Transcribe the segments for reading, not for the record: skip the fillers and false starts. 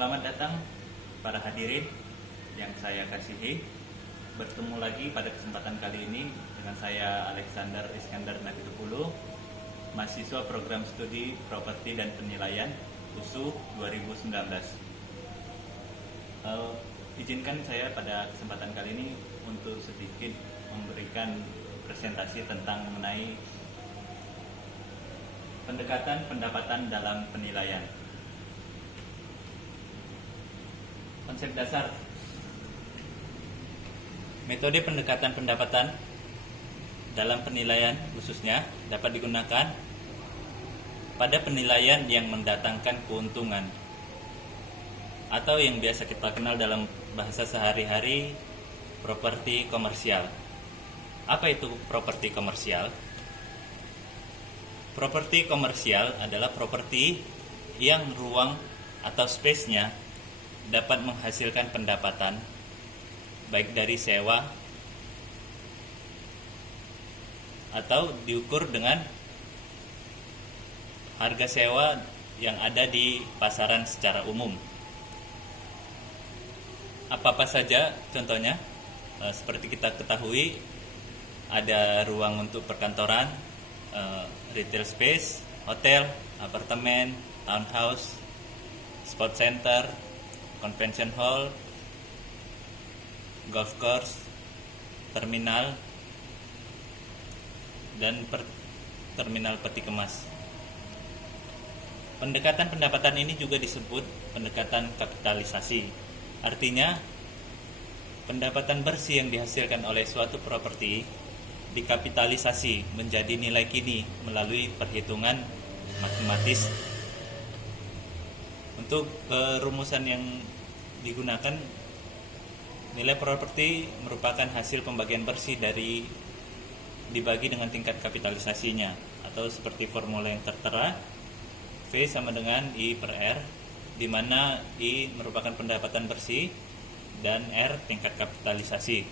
Selamat datang para hadirin yang saya kasihi. Bertemu lagi pada kesempatan kali ini dengan saya Alexander Iskandar Nafitupulu, mahasiswa program studi properti dan penilaian USU 2019. Izinkan saya pada kesempatan kali ini untuk sedikit memberikan presentasi tentang mengenai pendekatan pendapatan dalam penilaian. Konsep dasar metode pendekatan pendapatan dalam penilaian khususnya dapat digunakan pada penilaian yang mendatangkan keuntungan atau yang biasa kita kenal dalam bahasa sehari-hari properti komersial. Apa itu properti komersial? Properti komersial adalah properti yang ruang atau space-nya dapat menghasilkan pendapatan baik dari sewa atau diukur dengan harga sewa yang ada di pasaran secara umum. Apa-apa saja contohnya, seperti kita ketahui ada ruang untuk perkantoran, retail space, hotel, apartemen, townhouse, sport center, convention hall, golf course, terminal, dan terminal peti kemas. Pendekatan pendapatan ini juga disebut pendekatan kapitalisasi. Artinya, pendapatan bersih yang dihasilkan oleh suatu properti dikapitalisasi menjadi nilai kini melalui perhitungan matematis. Untuk rumusan yang digunakan, nilai properti merupakan hasil pembagian bersih dari dibagi dengan tingkat kapitalisasinya, atau seperti formula yang tertera, V sama dengan I per R, di mana I merupakan pendapatan bersih dan R tingkat kapitalisasi.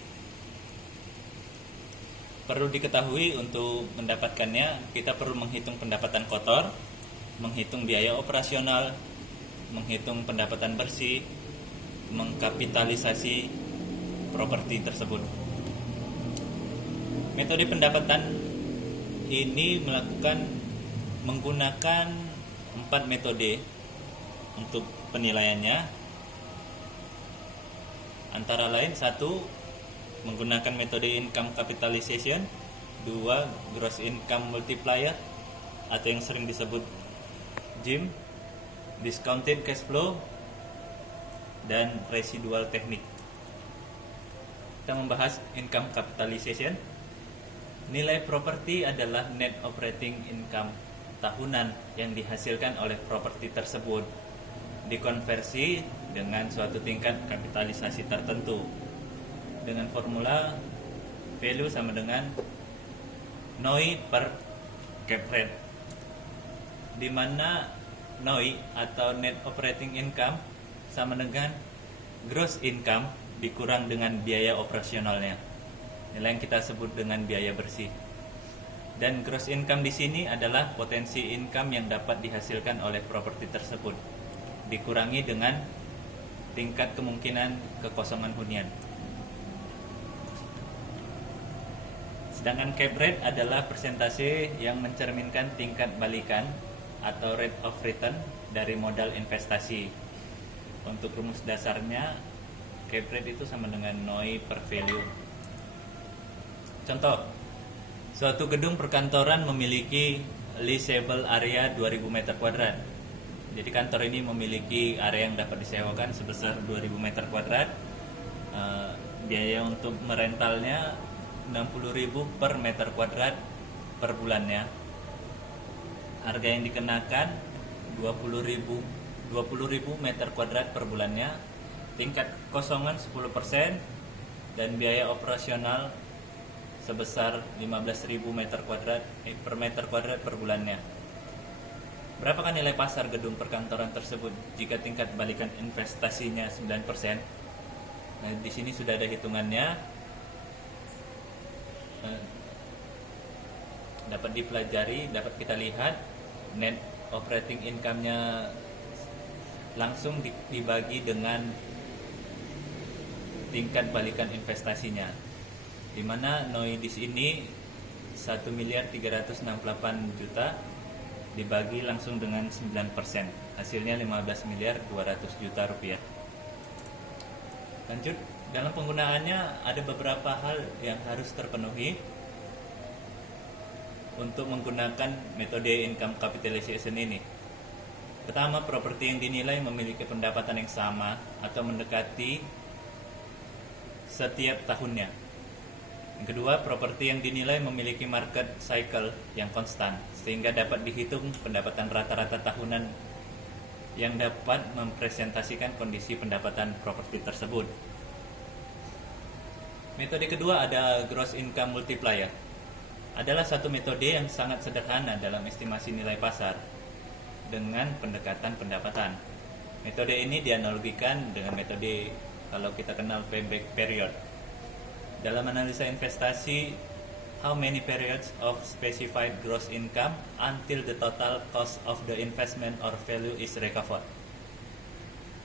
Perlu diketahui untuk mendapatkannya kita perlu menghitung pendapatan kotor, menghitung biaya operasional, menghitung pendapatan bersih, mengkapitalisasi properti tersebut. Metode pendapatan ini menggunakan 4 metode untuk penilaiannya, antara lain 1. Menggunakan metode income capitalization, 2. Gross income multiplier atau yang sering disebut GIM, discounted cash flow, dan residual technique. Kita membahas income capitalization. Nilai properti adalah net operating income tahunan yang dihasilkan oleh properti tersebut dikonversi dengan suatu tingkat kapitalisasi tertentu dengan formula value sama dengan NOI per cap rate, di mana NOI atau net operating income sama dengan gross income dikurang dengan biaya operasionalnya, nilai yang kita sebut dengan biaya bersih. Dan gross income di sini adalah potensi income yang dapat dihasilkan oleh properti tersebut dikurangi dengan tingkat kemungkinan kekosongan hunian. Sedangkan cap rate adalah persentase yang mencerminkan tingkat balikan atau rate of return dari modal investasi. Untuk rumus dasarnya, cap rate itu sama dengan NOI per value. Contoh, suatu gedung perkantoran memiliki leasable area 2000 meter kuadrat. Jadi kantor ini memiliki area yang dapat disewakan sebesar 2000 meter kuadrat. Biaya untuk merentalnya 60.000 per meter kuadrat per bulannya. Harga yang dikenakan 20.000 meter kuadrat per bulannya, tingkat kosongan 10%, dan biaya operasional sebesar 15.000 meter kuadrat per meter kuadrat per bulannya. Berapakah nilai pasar gedung perkantoran tersebut jika tingkat balikan investasinya 9%? Nah, di sini sudah ada hitungannya. Dapat dipelajari, dapat kita lihat net operating income-nya langsung dibagi dengan tingkat balikan investasinya, di mana NOI di sini 1.368.000.000 dibagi langsung dengan 9%, hasilnya 15.200.000.000 rupiah. Lanjut, dalam penggunaannya ada beberapa hal yang harus terpenuhi untuk menggunakan metode income capitalization ini. Pertama, properti yang dinilai memiliki pendapatan yang sama atau mendekati setiap tahunnya. Yang kedua, properti yang dinilai memiliki market cycle yang konstan, sehingga dapat dihitung pendapatan rata-rata tahunan yang dapat mempresentasikan kondisi pendapatan properti tersebut. Metode kedua ada gross income multiplier. Adalah satu metode yang sangat sederhana dalam estimasi nilai pasar dengan pendekatan pendapatan. Metode ini dianalogikan dengan metode kalau kita kenal payback period. Dalam analisa investasi, how many periods of specified gross income until the total cost of the investment or value is recovered.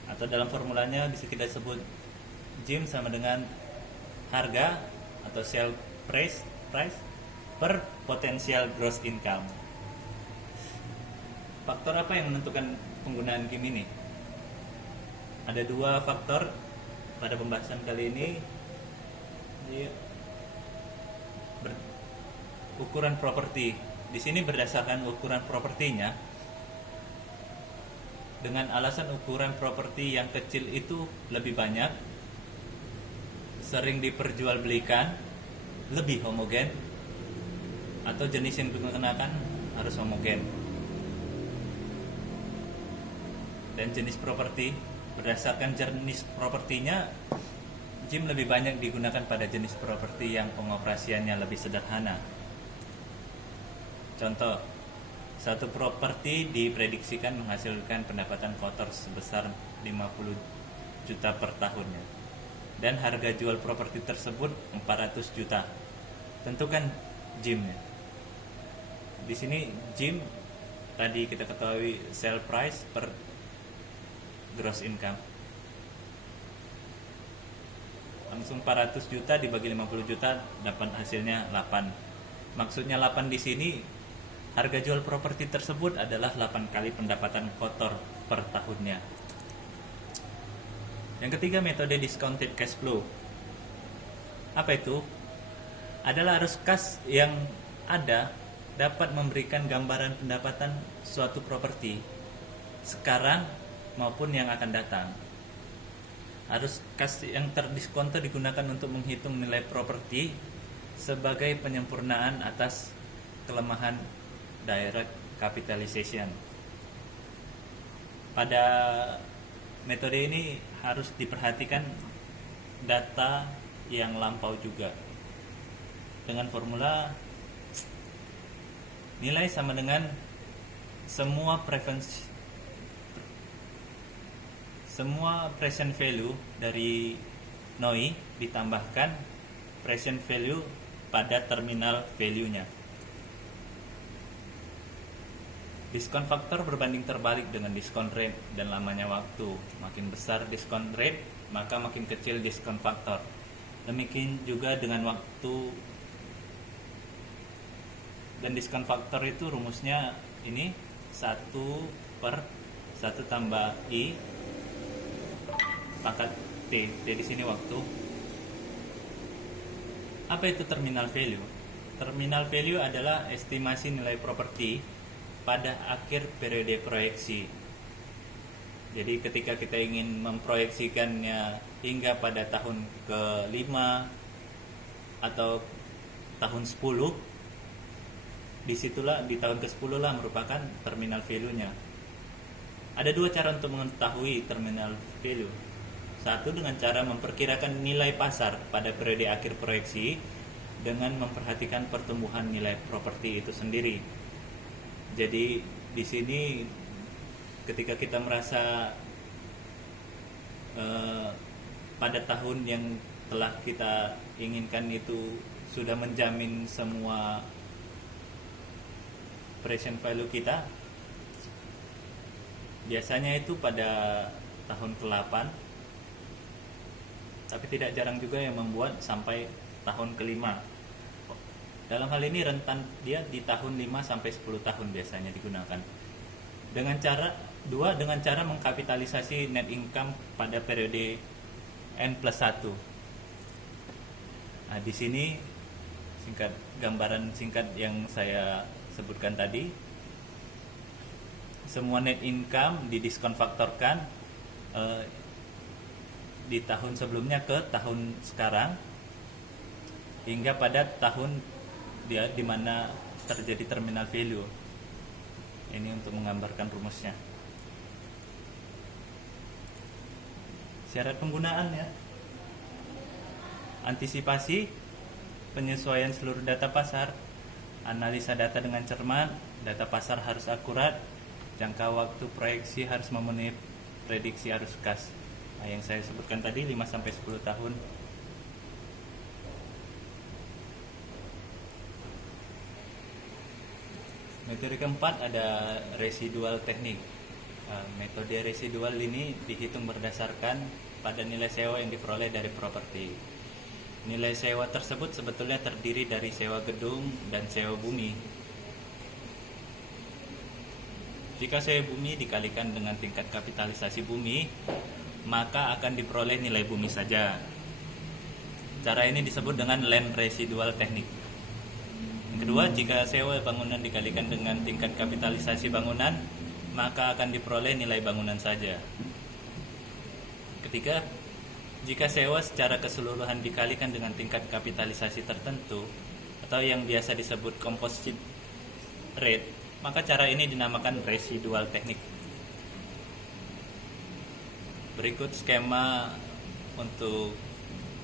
Atau dalam formulanya bisa kita sebut GIM sama dengan harga atau sale price per potential gross income. Faktor apa yang menentukan penggunaan GIM ini? Ada dua faktor pada pembahasan kali ini. Ukuran properti. Di sini berdasarkan ukuran propertinya. Dengan alasan ukuran properti yang kecil itu lebih banyak, sering diperjualbelikan, lebih homogen, atau jenis yang digunakan harus homogen. Dan jenis properti, berdasarkan jenis propertinya, GIM lebih banyak digunakan pada jenis properti yang pengoperasiannya lebih sederhana. Contoh, satu properti diprediksikan menghasilkan pendapatan kotor sebesar 50 juta per tahunnya, dan harga jual properti tersebut 400 juta. Tentukan GIM-nya. Di sini GIM tadi kita ketahui sale price per gross income. Langsung 400 juta dibagi 50 juta dapat hasilnya 8. Maksudnya 8 di sini harga jual properti tersebut adalah 8 kali pendapatan kotor per tahunnya. Yang ketiga, metode discounted cash flow. Apa itu? Adalah arus kas yang ada dapat memberikan gambaran pendapatan suatu properti sekarang maupun yang akan datang. Arus kas yang terdiskonto digunakan untuk menghitung nilai properti sebagai penyempurnaan atas kelemahan direct capitalization. Pada metode ini harus diperhatikan data yang lampau juga. Dengan formula nilai sama dengan semua present value dari NOI ditambahkan present value pada terminal value-nya. Diskon faktor berbanding terbalik dengan diskon rate dan lamanya waktu. Makin besar diskon rate, maka makin kecil diskon faktor. Demikian juga dengan waktu. Dan diskon faktor itu rumusnya ini 1/1 tambah I pangkat T. Di sini waktu. Apa itu terminal value? Terminal value adalah estimasi nilai properti pada akhir periode proyeksi. Jadi ketika kita ingin memproyeksikannya hingga pada tahun ke-5 atau tahun 10, disitulah di tahun ke-10 lah merupakan terminal value-nya. Ada dua cara untuk mengetahui terminal value. Satu, dengan cara memperkirakan nilai pasar pada periode akhir proyeksi dengan memperhatikan pertumbuhan nilai properti itu sendiri. Jadi di sini ketika kita merasa pada tahun yang telah kita inginkan itu sudah menjamin semua present value kita, Biasanya itu pada tahun ke-8, tapi tidak jarang juga yang membuat sampai tahun ke-5. Dalam hal ini rentan dia di tahun 5 sampai 10 tahun biasanya digunakan. Dengan cara mengkapitalisasi net income pada periode N+1. Nah, di sini gambaran singkat yang saya sebutkan tadi. Semua net income didiskon faktorkan di tahun sebelumnya ke tahun sekarang hingga pada tahun dia di mana terjadi terminal value. Ini untuk menggambarkan rumusnya. Syarat penggunaan ya. Antisipasi, penyesuaian seluruh data pasar, analisa data dengan cermat, data pasar harus akurat, jangka waktu proyeksi harus memenuhi prediksi arus kas. Nah, yang saya sebutkan tadi 5 sampai 10 tahun. Metode keempat ada residual teknik. Metode residual ini dihitung berdasarkan pada nilai sewa yang diperoleh dari properti. Nilai sewa tersebut sebetulnya terdiri dari sewa gedung dan sewa bumi. Jika sewa bumi dikalikan dengan tingkat kapitalisasi bumi, maka akan diperoleh nilai bumi saja. Cara ini disebut dengan land residual teknik. Yang kedua, jika sewa bangunan dikalikan dengan tingkat kapitalisasi bangunan, maka akan diperoleh nilai bangunan saja. Ketiga, jika sewa secara keseluruhan dikalikan dengan tingkat kapitalisasi tertentu atau yang biasa disebut composite rate, maka cara ini dinamakan residual teknik. Berikut skema untuk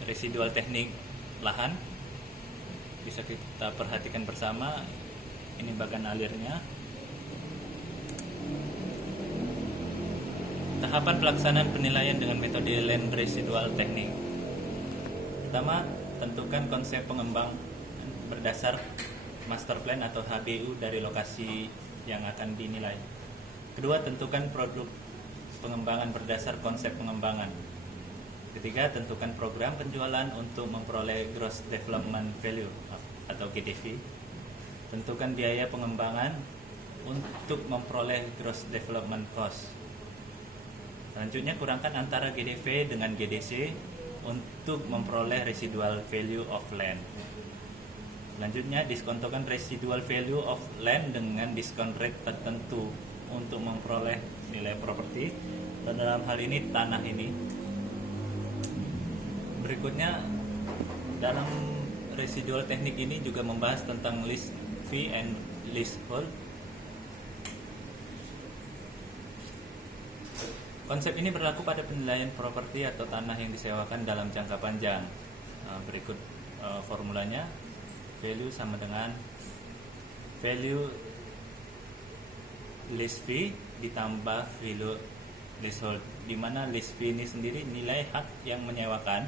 residual teknik lahan. Bisa kita perhatikan bersama. Ini bagan alirnya. Tahapan pelaksanaan penilaian dengan metode land residual teknik. Pertama, tentukan konsep pengembang berdasar master plan atau HBU dari lokasi yang akan dinilai. Kedua, tentukan produk pengembangan berdasar konsep pengembangan. Ketiga, tentukan program penjualan untuk memperoleh gross development value atau GDV. Tentukan biaya pengembangan untuk memperoleh gross development cost. Selanjutnya, kurangkan antara GDV dengan GDC untuk memperoleh residual value of land. Selanjutnya, diskontokan residual value of land dengan diskon rate tertentu untuk memperoleh nilai properti. Dan dalam hal ini tanah ini. Berikutnya, dalam residual teknik ini juga membahas tentang lease fee and leasehold. Konsep ini berlaku pada penilaian properti atau tanah yang disewakan dalam jangka panjang. Berikut formulanya. Value sama dengan value lease fee ditambah value leasehold, di mana lease fee ini sendiri nilai hak yang menyewakan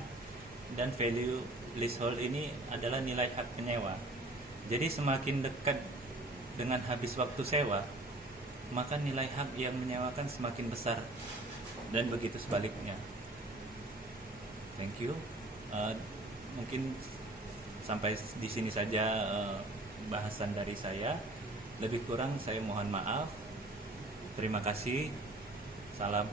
dan value leasehold ini adalah nilai hak penyewa. Jadi semakin dekat dengan habis waktu sewa, maka nilai hak yang menyewakan semakin besar, dan begitu sebaliknya. Thank you. Mungkin sampai di sini saja bahasan dari saya. Lebih kurang saya mohon maaf. Terima kasih. Salam.